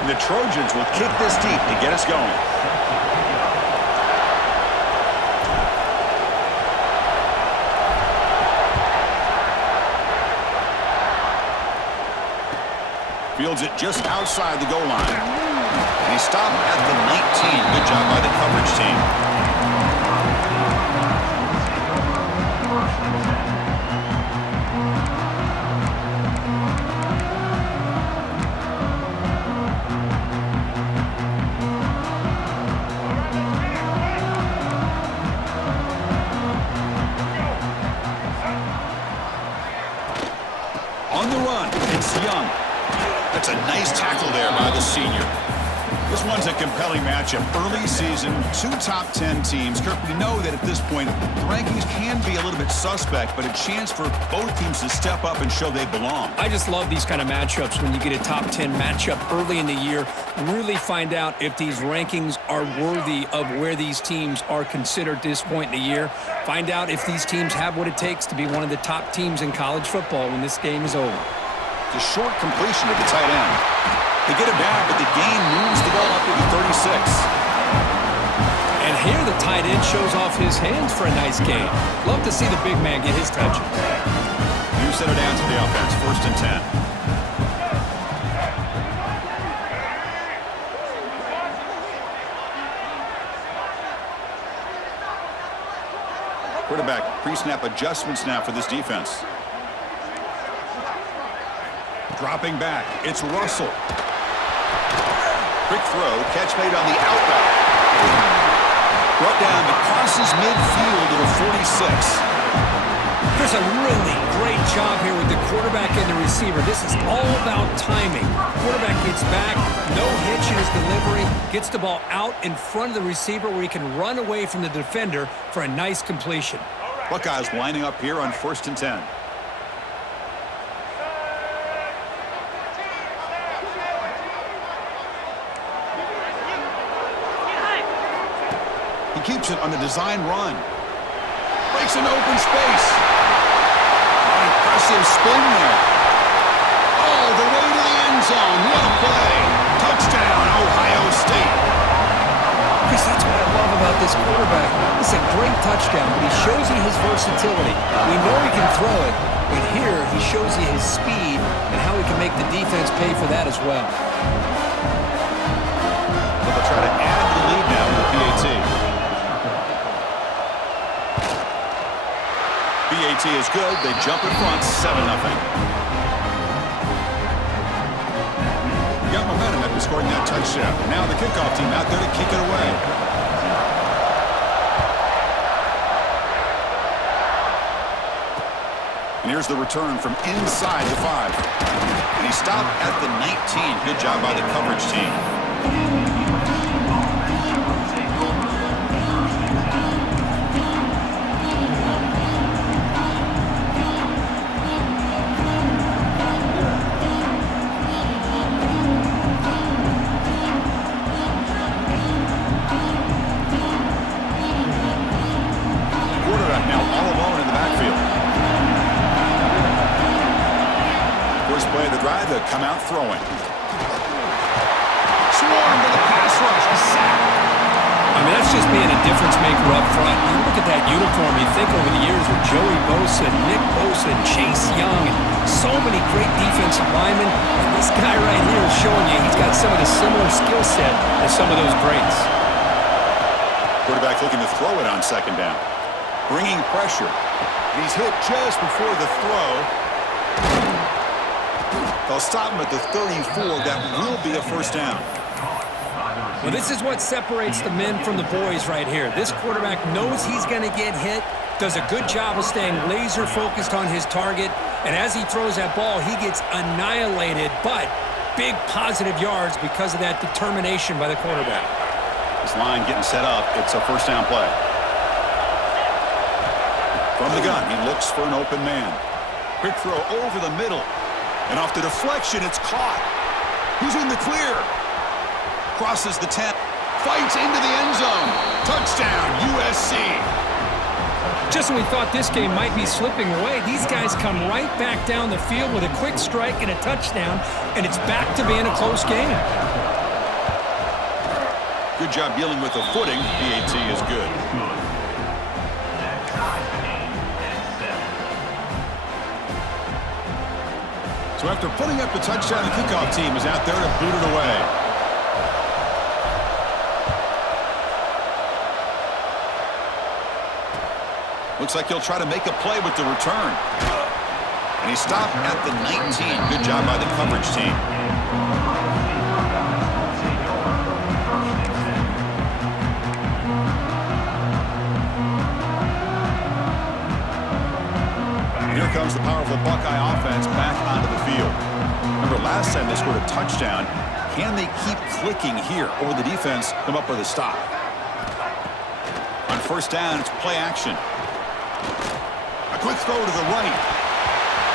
And the Trojans will kick this deep to get us going. Fields it just outside the goal line. And he stopped at the 19. Good job by the coverage team. On the run, it's Young. That's a nice tackle there by the senior. This one's a compelling matchup. Early season, 2 top 10 teams. Kirk, we know that at this point, the rankings can be a little bit suspect, but a chance for both teams to step up and show they belong. I just love these kind of matchups when you get a top 10 matchup early in the year. Really find out if these rankings are worthy of where these teams are considered at this point in the year. Find out if these teams have what it takes to be one of the top teams in college football when this game is over. The short completion of the tight end. They get it back, but the gain moves the ball up to the 36. And here the tight end shows off his hands for a nice gain. Love to see the big man get his touches. You set it down to the offense, 1st and 10. Quarterback pre-snap adjustments now for this defense. Dropping back, it's Russell. Quick throw, catch made on the out route. Brought down, but crosses midfield to the 46. There's a really great job here with the quarterback and the receiver. This is all about timing. Quarterback gets back, no hitch in his delivery, gets the ball out in front of the receiver where he can run away from the defender for a nice completion. Buckeyes lining up here on 1st and 10. He keeps it on the design run. Breaks an open space. An impressive spin there. All the way to the end zone. What a play. Touchdown, Ohio State. Chris, that's what I love about this quarterback. It's a great touchdown, but he shows you his versatility. We know he can throw it, but here he shows you his speed and how he can make the defense pay for that as well. But they'll try to add to the lead now with the PAT. PAT is good. They jump in front, 7-0. Got momentum after scoring that touchdown. Now the kickoff team out there to kick it away. And here's the return from inside the 5. And he stopped at the 19. Good job by the coverage team. Come out throwing. Swarm to the pass rush. A sack. I mean, that's just being a difference maker up front. You look at that uniform, you think over the years with Joey Bosa, Nick Bosa, Chase Young, and so many great defensive linemen. And this guy right here is showing you he's got some of the similar skill set as some of those greats. Quarterback looking to throw it on 2nd down. Bringing pressure. He's hit just before the throw. They'll stop him at the 34. That will be a 1st down. Well, this is what separates the men from the boys right here. This quarterback knows he's going to get hit, does a good job of staying laser focused on his target, and as he throws that ball, he gets annihilated, but big positive yards because of that determination by the quarterback. This line getting set up. It's a 1st down play. From the gun, he looks for an open man. Quick throw over the middle. And off the deflection, it's caught. He's in the clear. Crosses the 10. Fights into the end zone. Touchdown, USC. Just when we thought this game might be slipping away, these guys come right back down the field with a quick strike and a touchdown, and it's back to being a close game. Good job dealing with the footing. PAT is good. So after putting up the touchdown, the kickoff team is out there to boot it away. Looks like he'll try to make a play with the return. And he stopped at the 19. Good job by the coverage team. Here comes the powerful Buckeye offense back onto the field. Remember, last time they scored a touchdown. Can they keep clicking here, or will the defense come up with a stop? On first down, it's play action. A quick throw to the right.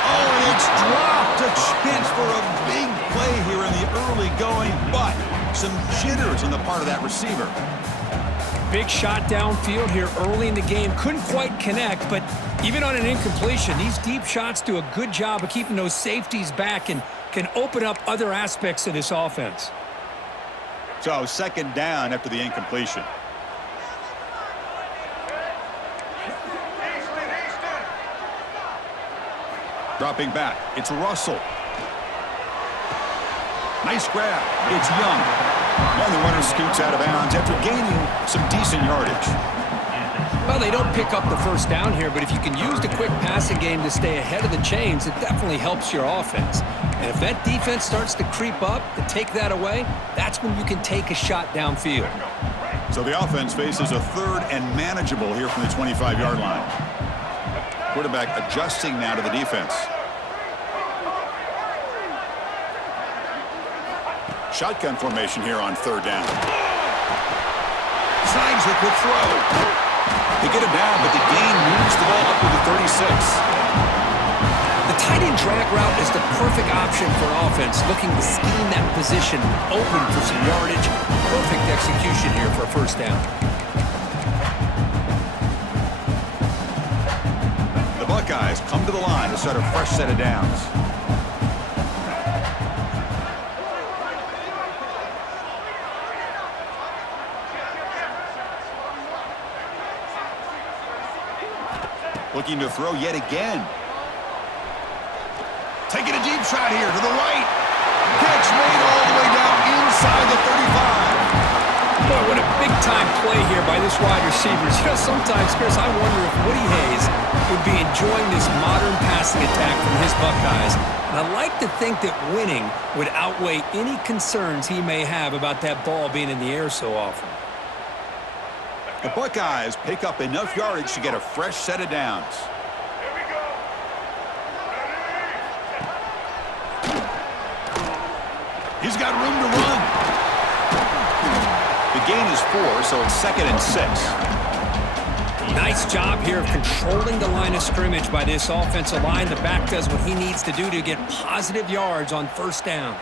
Oh, and it's dropped. A chance for a big play here in the early going, but some jitters on the part of that receiver. Big shot downfield here early in the game. Couldn't quite connect, but even on an incompletion, these deep shots do a good job of keeping those safeties back and can open up other aspects of this offense. So second down after the incompletion. Dropping back, it's Russell. Nice grab, it's Young. And the runner scoots out of bounds after gaining some decent yardage. Well, they don't pick up the first down here, but if you can use the quick passing game to stay ahead of the chains, it definitely helps your offense. And if that defense starts to creep up, to take that away, that's when you can take a shot downfield. So the offense faces a third and manageable here from the 25-yard line. Quarterback adjusting now to the defense. Shotgun formation here on third down. Ziegler could throw. They get him down, but the gain moves the ball up to the 36. The tight end drag route is the perfect option for offense, looking to scheme that position open for some yardage. Perfect execution here for a first down. The Buckeyes come to the line to start a fresh set of downs. Looking to throw yet again. Taking a deep shot here to the right. Catch made all the way down inside the 35. Boy, what a big-time play here by this wide receiver. You know, sometimes, Chris, I wonder if Woody Hayes would be enjoying this modern passing attack from his Buckeyes. And I like to think that winning would outweigh any concerns he may have about that ball being in the air so often. The Buckeyes pick up enough yardage to get a fresh set of downs. He's got room to run. The gain is 4, so it's 2nd and 6. Nice job here of controlling the line of scrimmage by this offensive line. The back does what he needs to do to get positive yards on first down.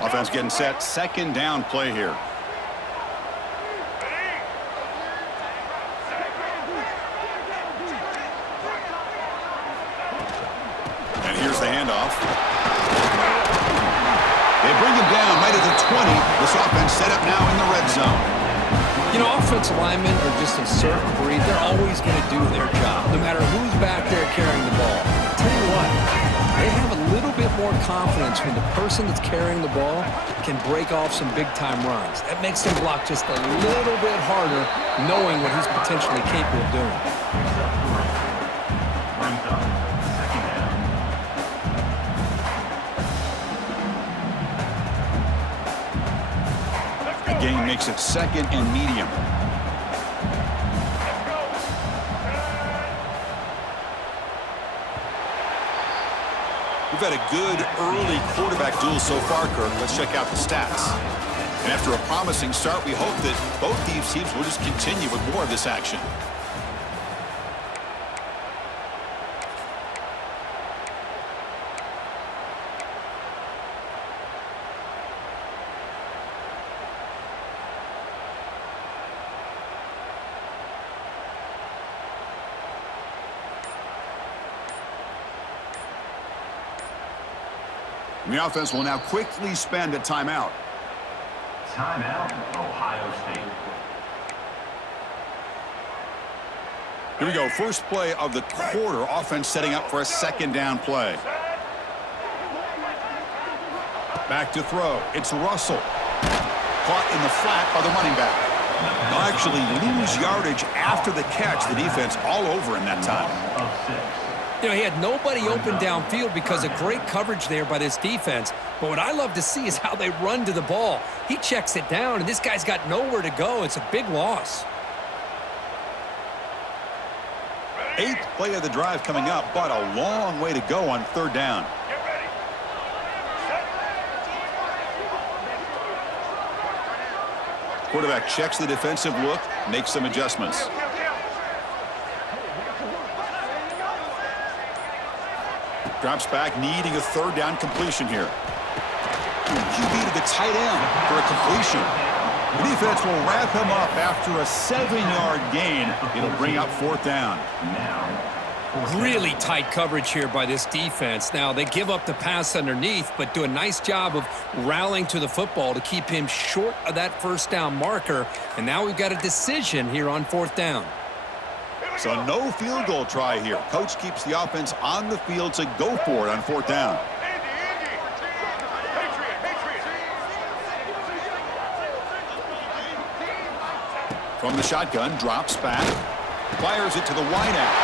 Offense getting set. Second down play here. And here's the handoff. They bring him down right at the 20. This offense set up now in the red zone. You know, offensive linemen are just a certain breed. They're always going to do their job, no matter who's back there carrying the ball. I'll tell you what, they have a little bit more confidence when the person that's carrying the ball can break off some big-time runs. That makes them block just a little bit harder, knowing what he's potentially capable of doing. Gain makes it 2nd and medium. We've had a good early quarterback duel so far, Kirk. Let's check out the stats. And after a promising start, we hope that both these teams will just continue with more of this action. And the offense will now quickly spend a timeout. Timeout, Ohio State. Here we go. First play of the quarter. Offense setting up for a second down play. Back to throw. It's Russell. Caught in the flat by the running back. They'll actually lose yardage after the catch. The defense all over in that time. You know, he had nobody open downfield because of great coverage there by this defense. But what I love to see is how they run to the ball. He checks it down, and this guy's got nowhere to go. It's a big loss. 8th play of the drive coming up, but a long way to go on third down. Quarterback checks the defensive look, makes some adjustments. Drops back, needing a third down completion here. QB to the tight end for a completion. The defense will wrap him up after a 7-yard gain. It'll bring up fourth down. Really tight coverage here by this defense. Now, they give up the pass underneath, but do a nice job of rallying to the football to keep him short of that first down marker. And now we've got a decision here on fourth down. So no field goal try here. Coach keeps the offense on the field to go for it on fourth down. From the shotgun, drops back, fires it to the wideout.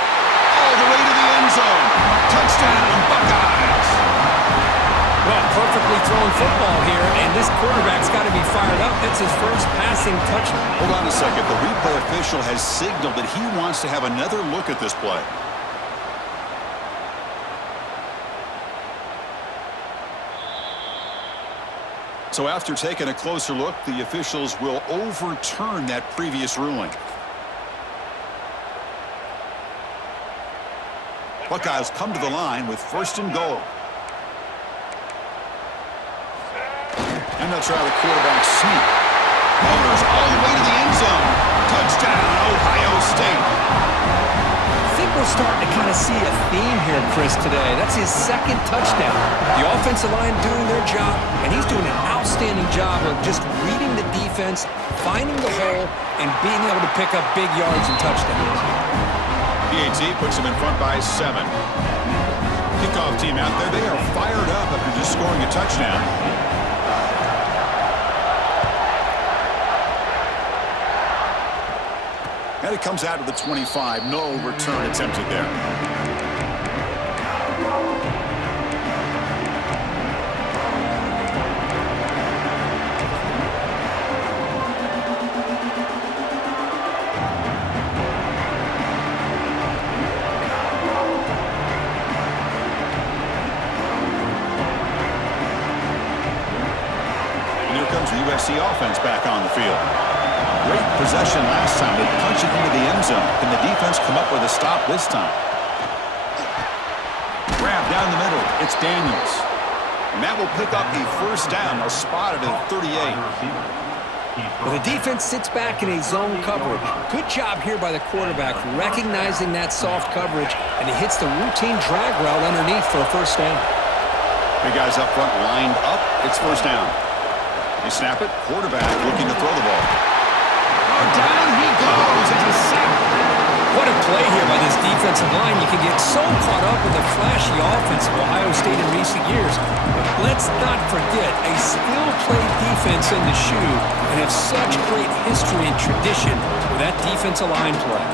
All the way to the end zone. Touchdown, Buckeyes. Well, perfectly thrown football here, and this quarterback's got to be fired up. That's his first passing touchdown. Hold on a second. The replay official has signaled that he wants to have another look at this play. So after taking a closer look, the officials will overturn that previous ruling. Buckeyes come to the line with first and goal. And they'll try the quarterback sneak. Motors all the way to the end zone. Touchdown, Ohio State. I think we're starting to kind of see a theme here, Chris, today. That's his second touchdown. The offensive line doing their job, and he's doing an outstanding job of just reading the defense, finding the hole, and being able to pick up big yards and touchdowns. PAT puts them in front by 7. Kickoff team out there. They are fired up after just scoring a touchdown. And it comes out of the 25. No return attempted there. And here comes the USC offense back on the field. Great possession last time. They punch it into the end zone. Can the defense come up with a stop this time? Grab down the middle. It's Daniels. And that will pick up a first down. They'll spot it at 38. Well, the defense sits back in a zone coverage. Good job here by the quarterback, recognizing that soft coverage, and he hits the routine drag route underneath for a first down. Big guys up front lined up. It's first down. They snap it. Quarterback looking to throw the ball. Down he goes. It's a sack. What a play here by this defensive line. You can get so caught up in the flashy offense of Ohio State in recent years. But let's not forget a skill-played defense in the shoe and have such great history and tradition with that defensive line play.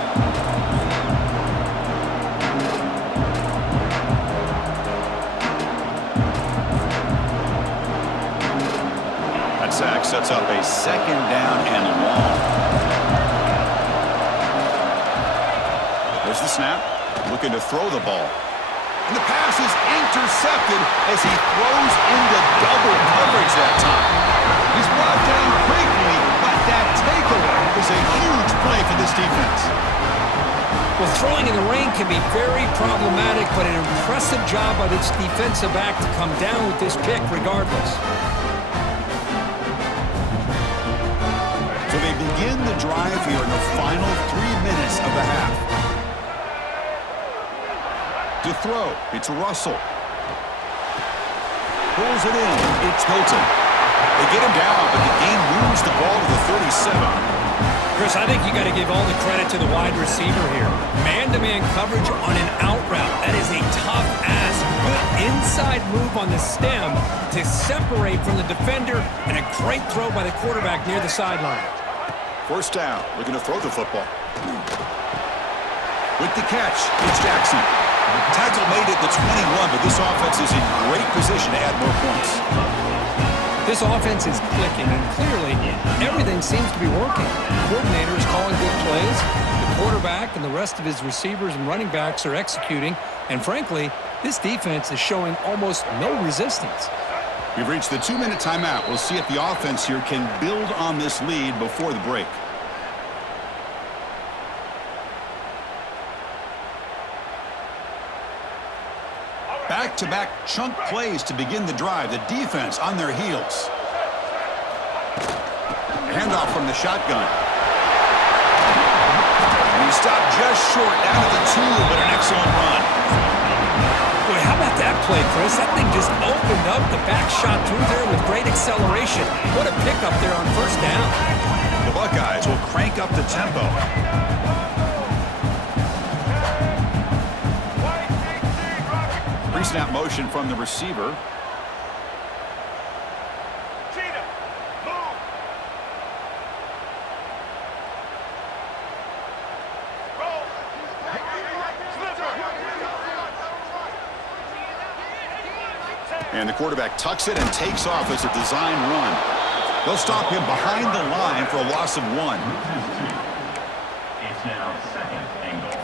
That sack sets up a second down and long. There's the snap, looking to throw the ball. And the pass is intercepted as he throws into double coverage that time. He's brought down quickly, but that takeaway is a huge play for this defense. Well, throwing in the rain can be very problematic, but an impressive job by this defensive back to come down with this pick regardless. So they begin the drive here in the final 3 minutes of the half. To throw, it's Russell. Pulls it in, it's Hilton. They get him down, but the game moves the ball to the 37. Chris, I think you got to give all the credit to the wide receiver here. Man-to-man coverage on an out route. That is a tough ass. Good inside move on the stem to separate from the defender, and a great throw by the quarterback near the sideline. First down, looking to throw the football. With the catch, it's Jackson. Tackle made at the 21, but this offense is in great position to add more points. This offense is clicking, and clearly everything seems to be working. The coordinator is calling good plays. The quarterback and the rest of his receivers and running backs are executing. And frankly, this defense is showing almost no resistance. We've reached the 2-minute timeout. We'll see if the offense here can build on this lead before the break. Back-to-back chunk plays to begin the drive. The defense on their heels. Handoff from the shotgun. And he stopped just short, down to the 2, but an excellent run. Boy, how about that play, Chris? That thing just opened up. The back shot through there with great acceleration. What a pickup there on first down. The Buckeyes will crank up the tempo. Pre-snap motion from the receiver. And the quarterback tucks it and takes off as a design run. They'll stop him behind the line for a loss of 1. It's now second and goal.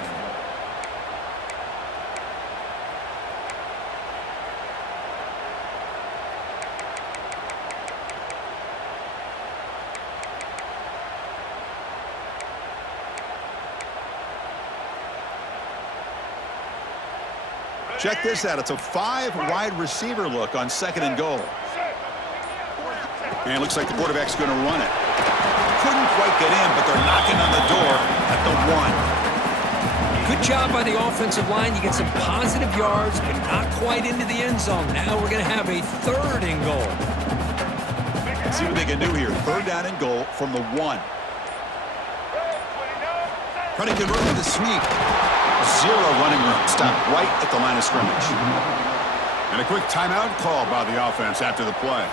Check this out. It's a 5-wide receiver look on second and goal. And it looks like the quarterback's going to run it. Couldn't quite get in, but they're knocking on the door at the 1. Good job by the offensive line. You get some positive yards, but not quite into the end zone. Now we're going to have a 3rd and goal. See what they can do here. 3rd down and goal from the 1. Trying to convert with the sneak. 0 running room. Stopped right at the line of scrimmage. And a quick timeout call by the offense after the play.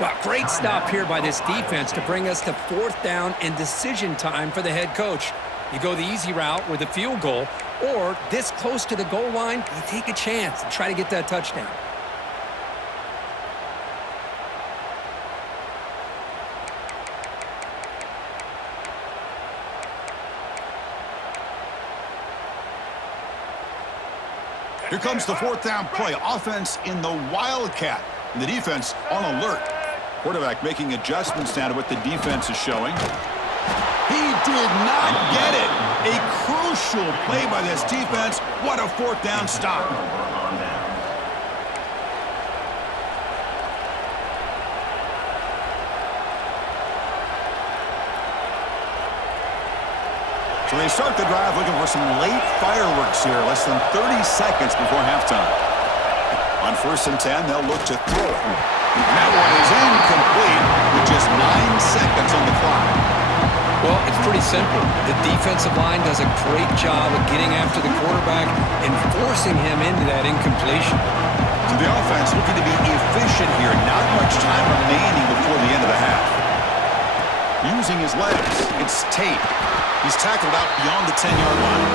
Well, great stop here by this defense to bring us to 4th down and decision time for the head coach. You go the easy route with a field goal, or this close to the goal line, you take a chance and try to get that touchdown. Here comes the 4th down play. Offense in the Wildcat. And the defense on alert. Quarterback making adjustments now to what the defense is showing. He did not get it. A crucial play by this defense. What a 4th down stop. So they start the drive looking for some late fireworks here. Less than 30 seconds before halftime. On 1st and 10, they'll look to throw it. And that one is incomplete with just 9 seconds on the clock. Well, it's pretty simple. The defensive line does a great job of getting after the quarterback and forcing him into that incompletion. So the offense looking to be efficient here. Not much time remaining before the end of the half. Using his legs, it's Tate. He's tackled out beyond the 10-yard line.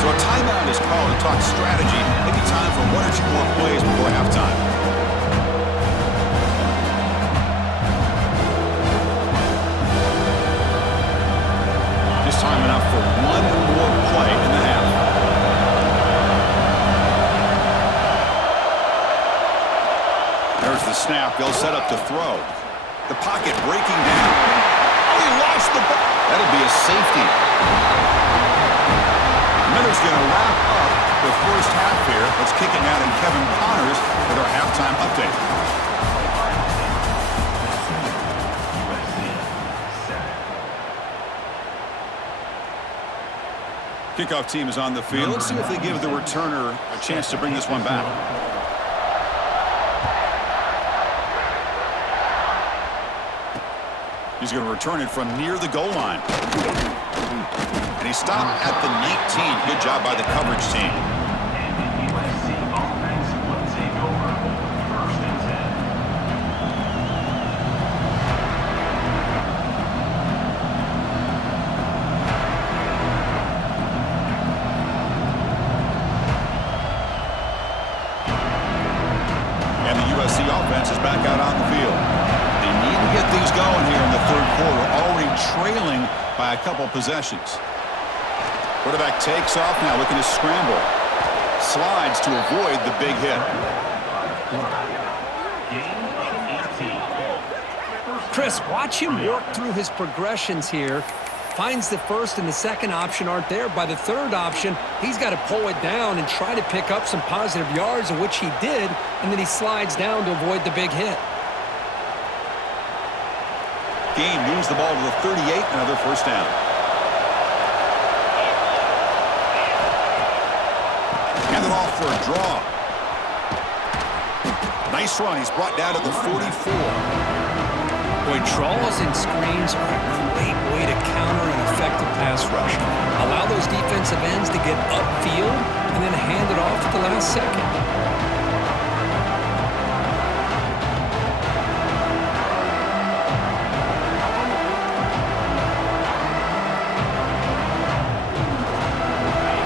So a timeout is called to talk strategy. Maybe time for 1 or 2 more plays before halftime. Just time enough for 1 more play in the half. There's the snap. They'll set up to throw. The pocket breaking down. Oh, he lost the ball. That'll be a safety. Miller's going to wrap up the first half here. Let's kick it out in Kevin Connors with our halftime update. Kickoff team is on the field. Let's see if they give the returner a chance to bring this one back. He's going to return it from near the goal line. And he stopped at the 19. Good job by the coverage team. And the USC offense will take over 1st and 10. And the USC offense is back out on the field. They need to get things going here in the third quarter, already trailing by a couple possessions. Quarterback takes off now, looking to scramble. Slides to avoid the big hit. Chris, watch him work through his progressions here. Finds the first and the second option aren't there. By the third option, he's got to pull it down and try to pick up some positive yards, of which he did, and then he slides down to avoid the big hit. Game moves the ball to the 38, another first down. Hand it off for a draw. Nice run. He's brought down to the 44. Boy, draws and screens are a great way to counter an effective pass rush. Allow those defensive ends to get upfield and then hand it off at the last second.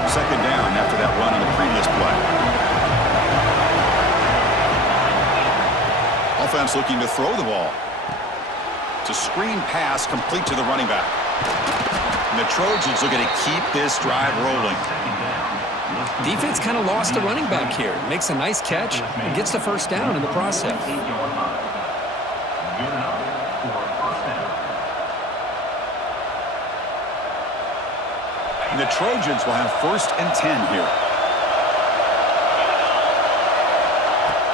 Second down after that run on the previous play. Offense looking to throw the ball. It's a screen pass complete to the running back. And the Trojans looking to keep this drive rolling. Defense kind of lost the running back here. Makes a nice catch and gets the first down in the process. Good enough for a 1st down. And the Trojans will have 1st and 10 here.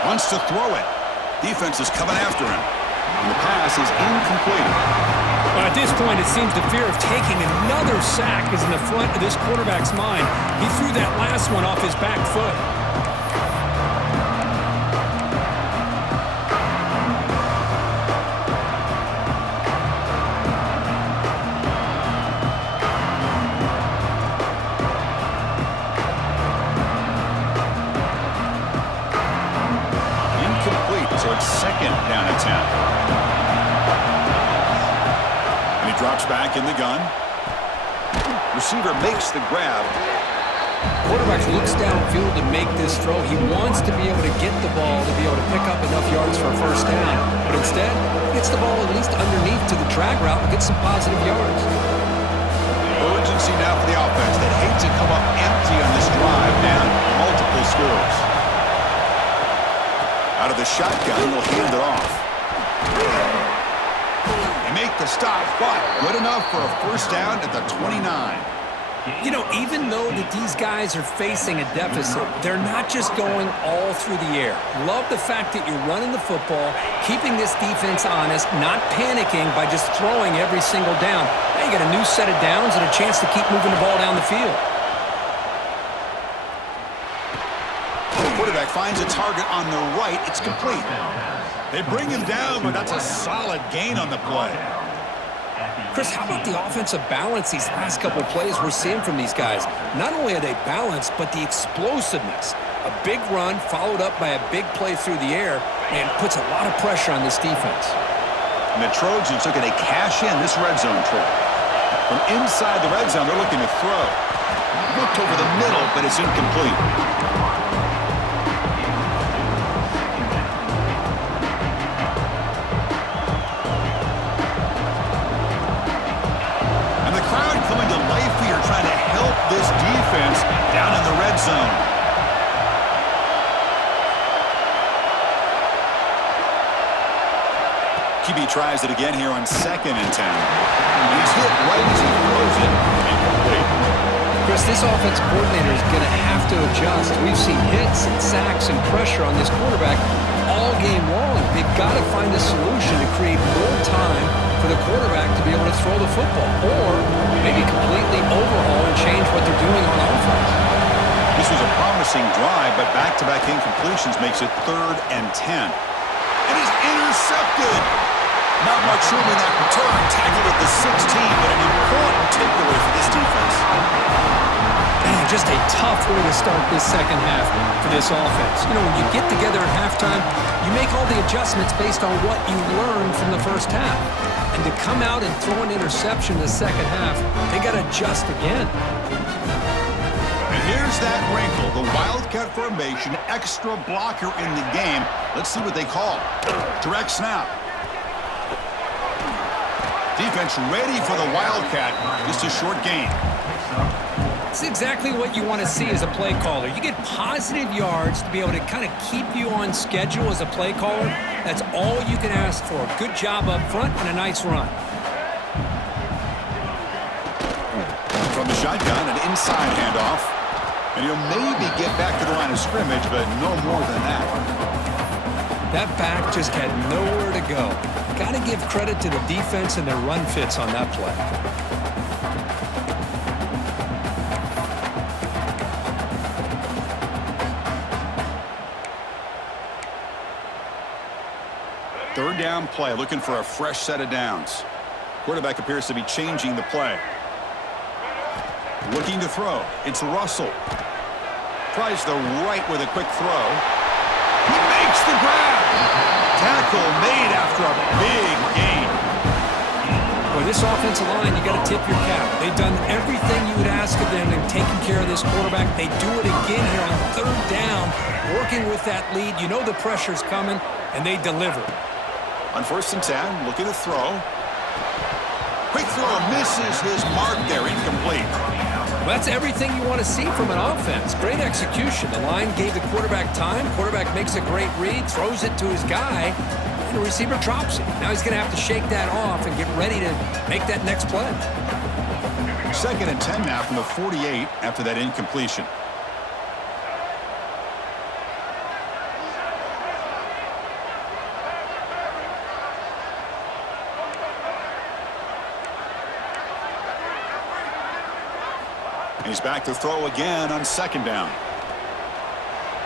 Wants to throw it. Defense is coming after him. And the pass is incomplete. Well, at this point, it seems the fear of taking another sack is in the front of this quarterback's mind. He threw that last one off his back foot. Incomplete, so it's second down and 10. Drops back in the gun. Receiver makes the grab. Quarterback looks downfield to make this throw. He wants to be able to get the ball to be able to pick up enough yards for a first down. But instead, he gets the ball at least underneath to the drag route and gets some positive yards. Urgency now for the offense. They hate to come up empty on this drive, down multiple scores. Out of the shotgun, they'll hand it off. Make the stop, but good enough for a first down at the 29. You know, even though that these guys are facing a deficit, they're not just going all through the air. Love the fact that you're running the football, keeping this defense honest, not panicking by just throwing every single down. Now you got a new set of downs and a chance to keep moving the ball down the field. The quarterback finds a target on the right. It's complete. They bring him down, but that's a solid gain on the play. Chris, how about the offensive balance these last couple plays we're seeing from these guys? Not only are they balanced, but the explosiveness. A big run followed up by a big play through the air and puts a lot of pressure on this defense. And the Trojans looking to cash in this red zone trip. From inside the red zone, they're looking to throw. Looked over the middle, but it's incomplete. Trying to help this defense down in the red zone. QB tries it again here on 2nd and 10. He's hit right as he throws it. Incomplete. Chris, this offense coordinator is going to have to adjust. We've seen hits and sacks and pressure on this quarterback all game long. They've got to find a solution to create more time for the quarterback to be able to throw the football, or maybe completely overhaul and change what they're doing on offense. This was a promising drive, but back-to-back incompletions makes it 3rd and 10. And he's intercepted. Not much much room in that return. Tackled at the 16, but an important takeaway for this defense. Man, just a tough way to start this second half for this offense. You know, when you get together at halftime, you make all the adjustments based on what you learned from the first half. And to come out and throw an interception in the second half, they got to adjust again. And here's that wrinkle, the Wildcat formation, extra blocker in the game. Let's see what they call. Direct snap. Defense ready for the Wildcat. Just a short gain. It's exactly what you want to see as a play caller. You get positive yards to be able to kind of keep you on schedule as a play caller. That's all you can ask for. Good job up front and a nice run. From the shotgun, an inside handoff. And he'll maybe get back to the line of scrimmage, but no more than that. That back just had nowhere to go. Got to give credit to the defense and their run fits on that play. Third down play, looking for a fresh set of downs. Quarterback appears to be changing the play. Looking to throw. It's Russell. Tries the right with a quick throw. He makes the grab. Tackle made after a big gain. Boy, this offensive line, you got to tip your cap. They've done everything you would ask of them in taking care of this quarterback. They do it again here on third down, working with that lead. You know the pressure's coming, and they deliver. On 1st and 10, looking to throw. Quick throw misses his mark there, incomplete. Well, that's everything you want to see from an offense. Great execution. The line gave the quarterback time. Quarterback makes a great read, throws it to his guy, and the receiver drops it. Now he's going to have to shake that off and get ready to make that next play. 2nd and 10 now from the 48 after that incompletion. He's back to throw again on 2nd down.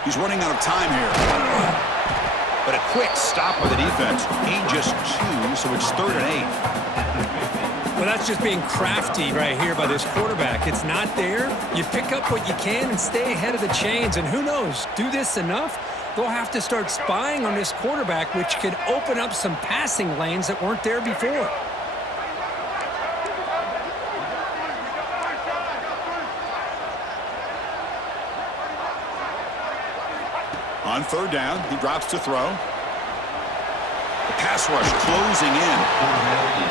He's running out of time here. But a quick stop by the defense. Gain just 2, so it's 3rd and 8. Well, that's just being crafty right here by this quarterback. It's not there. You pick up what you can and stay ahead of the chains. And who knows, do this enough, they'll have to start spying on this quarterback, which could open up some passing lanes that weren't there before. On 3rd down, he drops to throw. The pass rush closing in.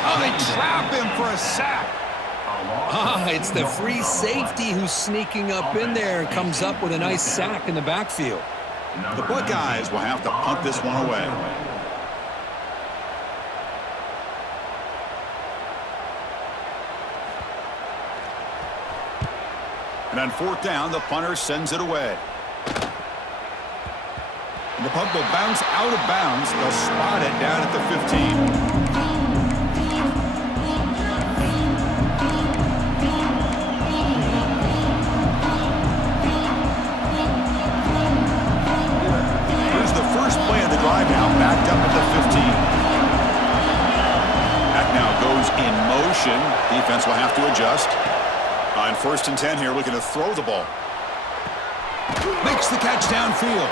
Oh, they trap him for a sack. It's the free safety who's sneaking up in there and comes up with a nice sack in the backfield. The Buckeyes will have to punt this one away. And on 4th down, the punter sends it away. The punt will bounce out of bounds. They'll spot it down at the 15. Here's the first play of the drive now, backed up at the 15. That now goes in motion. Defense will have to adjust. On 1st and 10 here, looking to throw the ball. Makes the catch downfield.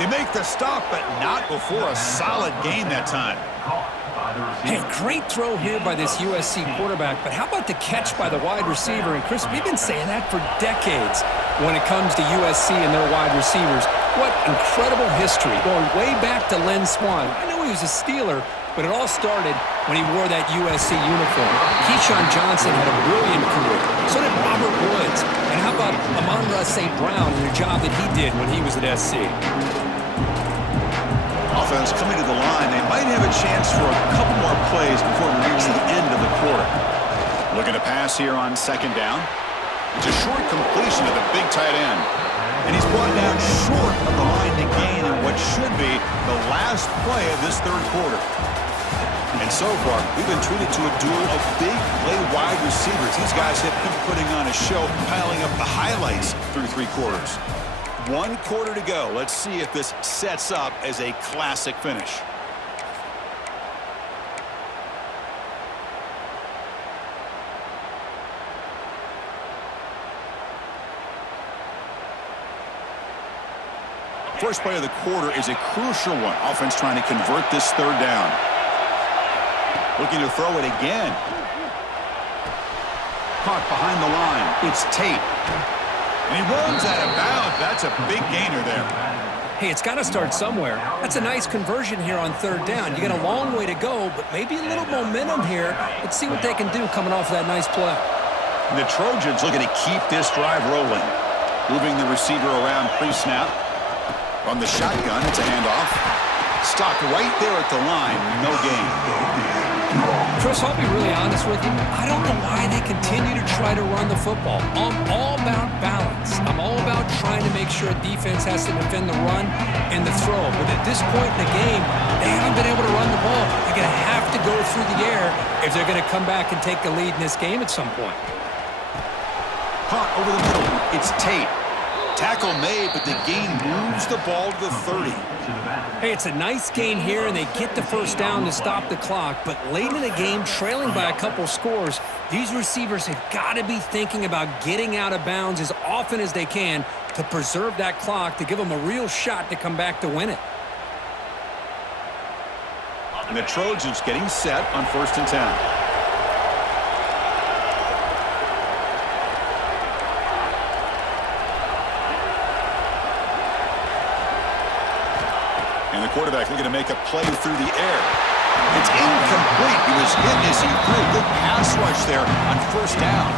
They make the stop, but not before a solid gain that time. Hey, great throw here by this USC quarterback, but how about the catch by the wide receiver? And Chris, we've been saying that for decades when it comes to USC and their wide receivers. What incredible history, going way back to Len Swan. I know he was a Steeler, but it all started when he wore that USC uniform. Keyshawn Johnson had a brilliant career. So did Robert Woods. And how about Amon-Ra St. Brown and the job that he did when he was at SC? Offense coming to the line. They might have a chance for a couple more plays before we reach the end of the quarter. Looking to pass here on 2nd down. It's a short completion to the big tight end. And he's brought down short of the line to gain in what should be the last play of this 3rd quarter. And so far, we've been treated to a duel of big play wide receivers. These guys have been putting on a show, piling up the highlights through 3 quarters. 1 quarter to go. Let's see if this sets up as a classic finish. first play of the quarter is a crucial one. Offense trying to convert this third down. Looking to throw it again. Caught behind the line. It's Tate. And he runs out of bounds. That's a big gainer there. Hey, it's got to start somewhere. That's a nice conversion here on third down. You got a long way to go, but maybe a little momentum here. Let's see what they can do coming off that nice play. And the Trojans looking to keep this drive rolling. Moving the receiver around pre-snap. On the shotgun, it's a handoff. Stopped right there at the line. No gain. Chris, I'll be really honest with you. I don't know why they continue to try to run the football. I'm all about balance. I'm all about trying to make sure defense has to defend the run and the throw. But at this point in the game, they haven't been able to run the ball. They're going to have to go through the air if they're going to come back and take the lead in this game at some point. Caught over the middle. It's Tate. Tackle made, but the gain moves the ball to the 30. Hey, it's a nice gain here, and they get the first down to stop the clock. But late in the game, trailing by a couple scores, these receivers have got to be thinking about getting out of bounds as often as they can to preserve that clock, to give them a real shot to come back to win it. And the Trojans getting set on 1st and 10. And the quarterback looking to make a play through the air. It's incomplete. He was hit as he threw. Good pass rush there on 1st down.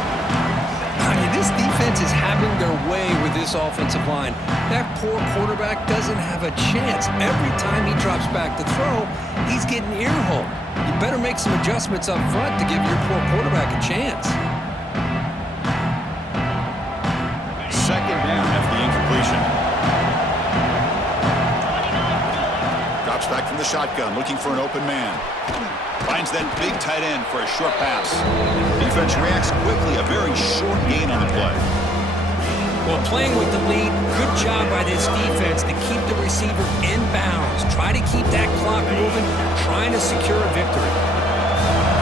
I mean, this defense is having their way with this offensive line. That poor quarterback doesn't have a chance. Every time he drops back to throw, he's getting ear-holed. You better make some adjustments up front to give your poor quarterback a chance. 2nd down after the incompletion. Drops back from the shotgun, looking for an open man. Finds that big tight end for a short pass. Defense reacts quickly, a very short gain on the play. Well, playing with the lead, good job by this defense to keep the receiver in bounds. Try to keep that clock moving, trying to secure a victory.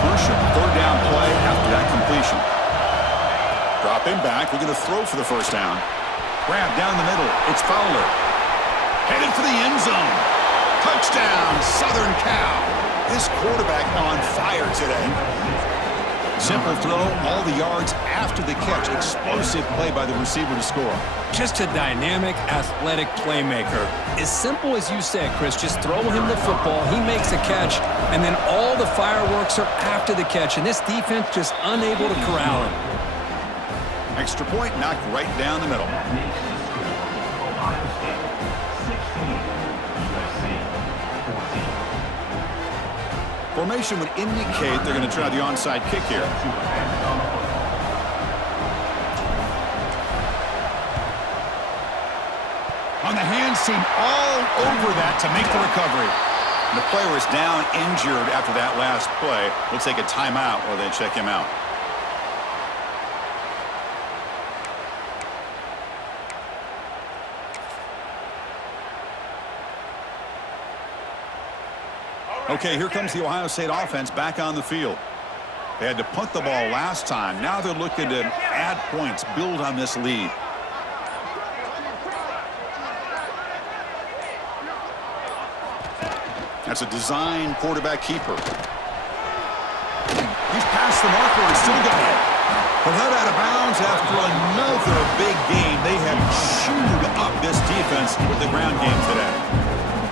Crucial 3rd down play after that completion. Drop him back, looking to throw for the 1st down. Grab down the middle, it's Fowler. Headed for the end zone. Touchdown, Southern Cal. This quarterback on fire today. Simple throw, all the yards after the catch. Explosive play by the receiver to score. Just a dynamic, athletic playmaker. As simple as you said, Chris, just throw him the football, he makes a catch, and then all the fireworks are after the catch, and this defense just unable to corral him. Extra point knocked right down the middle. Ohio State 16, USC 14. Formation would indicate they're going to try the onside kick here. On the hands team, all over that to make the recovery. And the player is down injured after that last play. We'll take a timeout while they check him out. Okay, here comes the Ohio State offense back on the field. They had to punt the ball last time. Now they're looking to add points, build on this lead. That's a design quarterback keeper. He's past the marker and still got it. But led out of bounds after another big game. They have chewed up this defense with the ground game today.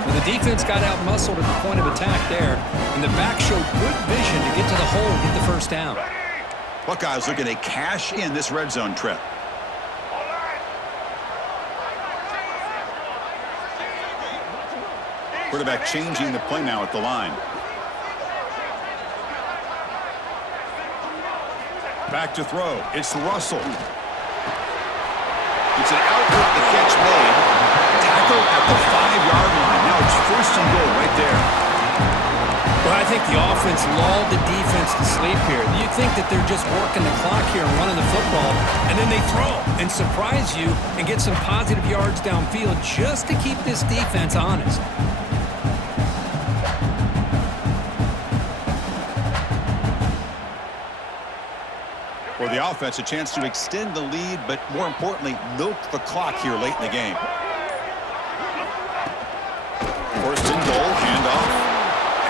Well, the defense got out-muscled at the point of attack there, and the back showed good vision to get to the hole and get the first down. Buckeyes looking to cash in this red zone trip. Quarterback changing the play now at the line. Back to throw. It's Russell. It's an outlet, the catch made. Tackle at the 5-yard line. Now it's 1st and goal right there. Well, I think the offense lulled the defense to sleep here. You think that they're just working the clock here and running the football, and then they throw and surprise you and get some positive yards downfield just to keep this defense honest. For the offense, a chance to extend the lead, but more importantly, milk the clock here late in the game.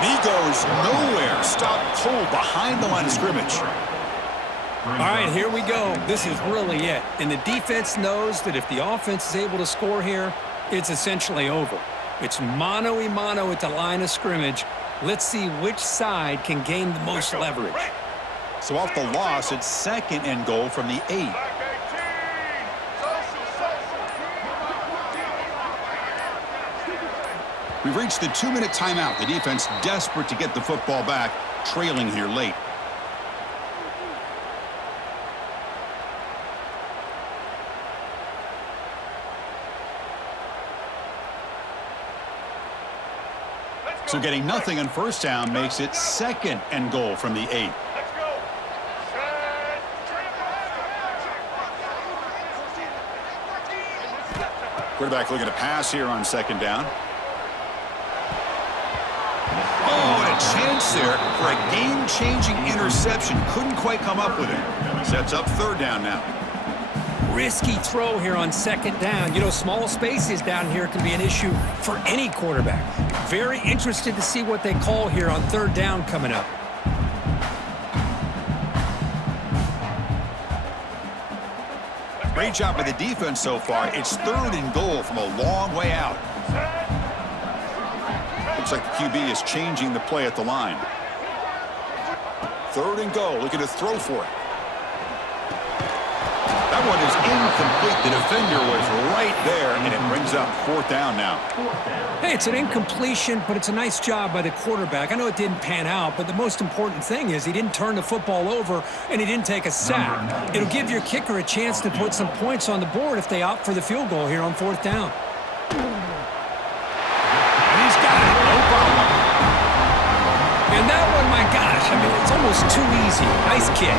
He goes nowhere. Stopped cold behind the line of scrimmage. All right, here we go. This is really it. And the defense knows that if the offense is able to score here, it's essentially over. It's mano-a-mano at the line of scrimmage. Let's see which side can gain the most leverage. So off the loss, it's 2nd and goal from the 8. We've reached the 2-minute timeout. The defense desperate to get the football back, trailing here late. So getting nothing on first down makes it 2nd and goal from the 8. Quarterback looking to pass here on 2nd down. Oh, and a chance there for a game-changing interception. Couldn't quite come up with it. Sets up 3rd down now. Risky throw here on 2nd down. You know, small spaces down here can be an issue for any quarterback. Very interested to see what they call here on 3rd down coming up. Great job by the defense so far. It's 3rd and goal from a long way out. Looks like the QB is changing the play at the line. 3rd and goal, looking to throw for it. That one is incomplete. The defender was right there, and it brings up 4th down now. Hey, it's an incompletion, but it's a nice job by the quarterback. I know it didn't pan out, but the most important thing is he didn't turn the football over, and he didn't take a sack. It'll give your kicker a chance to put some points on the board if they opt for the field goal here on 4th down. And he's got it. No problem. And that one, my gosh, I mean, it's almost too easy. Nice kick.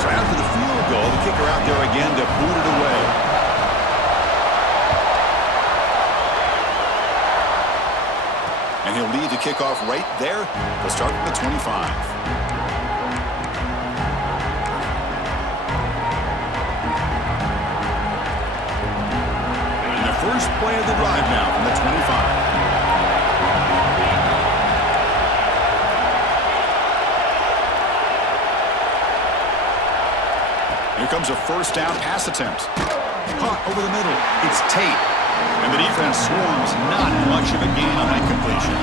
So after the field goal, the kicker out there again to boot it away. And he'll lead the kickoff right there. He'll start from the 25. And the first play of the drive now from the 25. Here comes a 1st down pass attempt. Caught over the middle. It's Tate. And the defense swarms. Not much of a gain on that completion.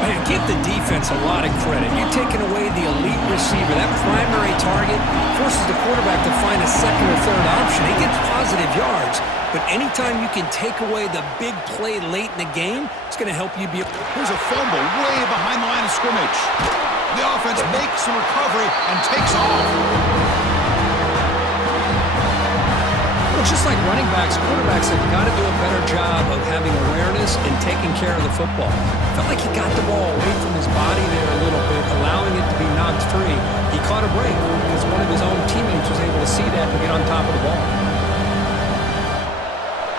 Man, give the defense a lot of credit. You're taking away the elite receiver. That primary target forces the quarterback to find a 2nd or 3rd option. He gets positive yards. But anytime you can take away the big play late in the game, it's going to help you be... Here's a fumble way behind the line of scrimmage. The offense makes the recovery and takes off. Just like running backs, quarterbacks have got to do a better job of having awareness and taking care of the football. Felt like he got the ball away from his body there a little bit, allowing it to be knocked free. He caught a break because one of his own teammates was able to see that and get on top of the ball.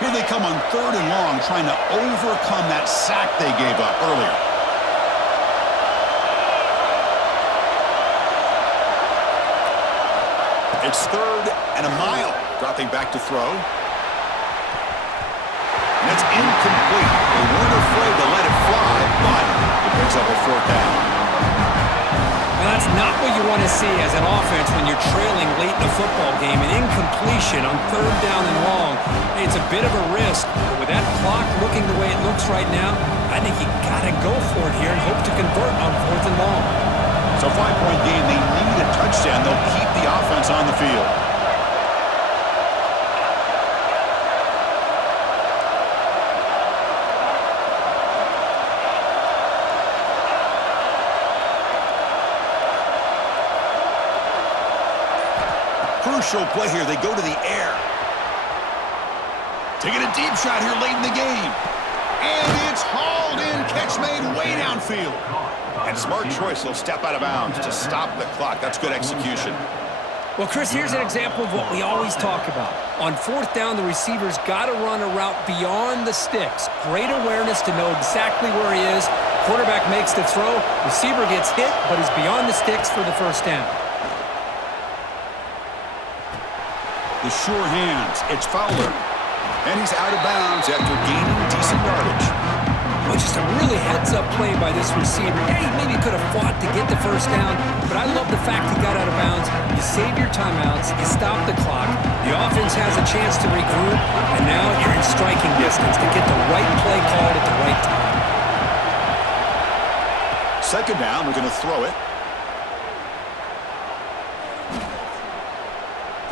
Here they come on 3rd and long, trying to overcome that sack they gave up earlier. It's 3rd and a mile. Dropping back to throw. And it's incomplete. They weren't afraid to let it fly, but it brings up a 4th down. Well, that's not what you want to see as an offense when you're trailing late in the football game. An incompletion on 3rd down and long. It's a bit of a risk, but with that clock looking the way it looks right now, I think you got to go for it here and hope to convert on 4th and long. So 5-point game, they need a touchdown. They'll keep the offense on the field. Crucial play here. They go to the air. Taking a deep shot here late in the game. And it's hauled in. Catch made way downfield. And smart choice. He'll step out of bounds to stop the clock. That's good execution. Well, Chris, here's an example of what we always talk about. On 4th down, the receiver's got to run a route beyond the sticks. Great awareness to know exactly where he is. Quarterback makes the throw. Receiver gets hit, but is beyond the sticks for the 1st down. The sure hands. It's Fowler. And he's out of bounds after gaining decent yardage. Well, just a really heads-up play by this receiver. Yeah, he maybe could have fought to get the first down, but I love the fact he got out of bounds. You save your timeouts, you stop the clock, the offense has a chance to regroup, and now you're in striking distance to get the right play called at the right time. Second down, we're going to throw it.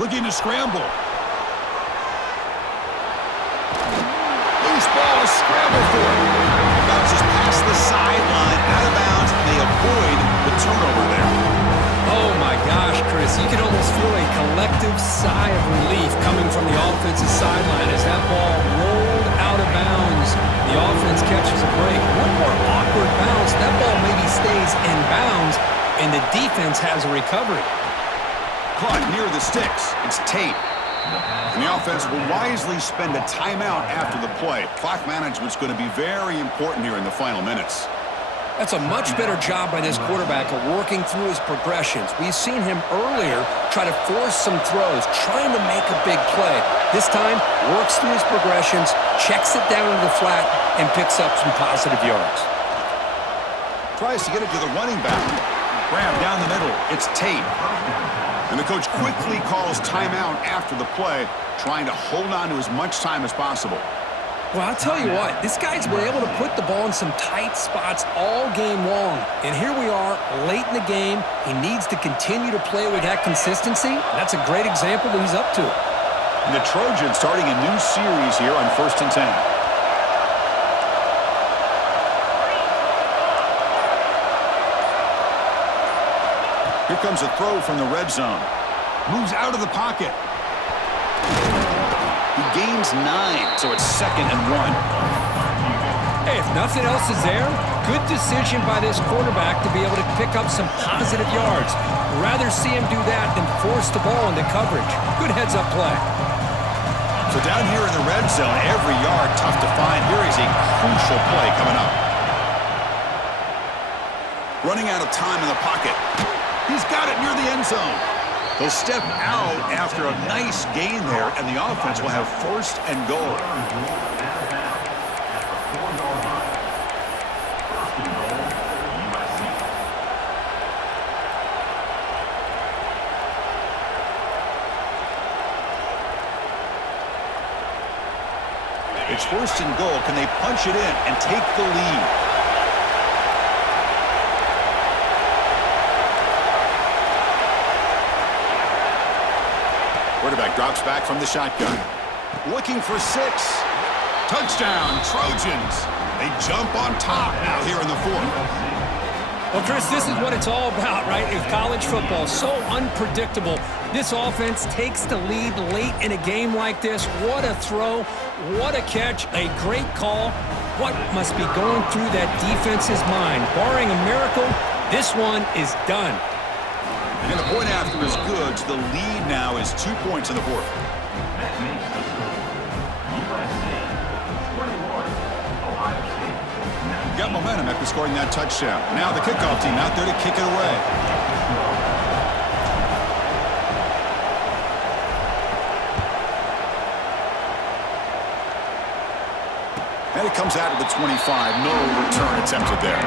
Looking to scramble. Loose ball, a scramble for it. Bounces past the sideline, out of bounds, and they avoid the turnover there. Oh my gosh, Chris, you can almost feel a collective sigh of relief coming from the offensive sideline as that ball rolled out of bounds. The offense catches a break. One more awkward bounce, that ball maybe stays in bounds, and the defense has a recovery. Caught near the sticks. It's Tate. And the offense will wisely spend a timeout after the play. Clock management's going to be very important here in the final minutes. That's a much better job by this quarterback of working through his progressions. We've seen him earlier try to force some throws, trying to make a big play. This time, works through his progressions, checks it down to the flat, and picks up some positive yards. Tries to get it to the running back. Grab down the middle. It's Tate. And the coach quickly calls timeout after the play, trying to hold on to as much time as possible. Well, I'll tell you what, this guy's been able to put the ball in some tight spots all game long. And here we are, late in the game. He needs to continue to play with that consistency. That's a great example that he's up to it. And the Trojans starting a new series here on 1st and 10. Here comes a throw from the red zone. Moves out of the pocket. He gains 9, so it's 2nd and 1. Hey, if nothing else is there, good decision by this quarterback to be able to pick up some positive yards. Rather see him do that than force the ball into coverage. Good heads-up play. So down here in the red zone, every yard tough to find. Here is a crucial play coming up. Running out of time in the pocket. He's got it near the end zone. He'll step out after a nice gain there, and the offense will have 1st and goal. It's 1st and goal. Can they punch it in and take the lead? Quarterback drops back from the shotgun. Looking for 6. Touchdown, Trojans. They jump on top now here in the 4th. Well, Chris, this is what it's all about, right? Is college football so unpredictable. This offense takes the lead late in a game like this. What a throw. What a catch. A great call. What must be going through that defense's mind? Barring a miracle, this one is done. And the point after is good. So the lead now is 2 points in the 4th. Got momentum after scoring that touchdown. Now the kickoff team out there to kick it away. And it comes out of the 25. No return attempted there.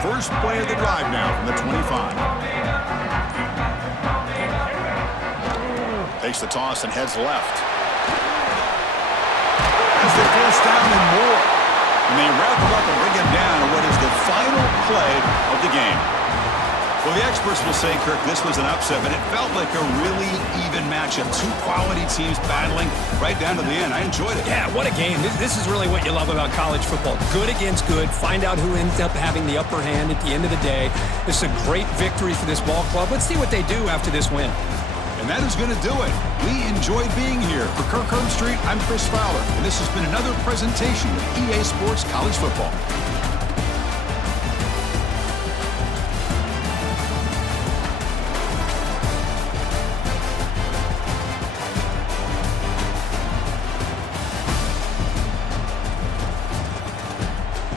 First play of the drive now from the 25. Takes the toss and heads left. That's the first down and more. And they wrap him up and bring him down to what is the final play of the game. Well, the experts will say, Kirk, this was an upset, but it felt like a really even matchup. 2 quality teams battling right down to the end. I enjoyed it. Yeah, what a game. This is really what you love about college football. Good against good. Find out who ends up having the upper hand at the end of the day. This is a great victory for this ball club. Let's see what they do after this win. And that is going to do it. We enjoyed being here. For Kirk Herbstreit, I'm Chris Fowler, and this has been another presentation of EA Sports College Football.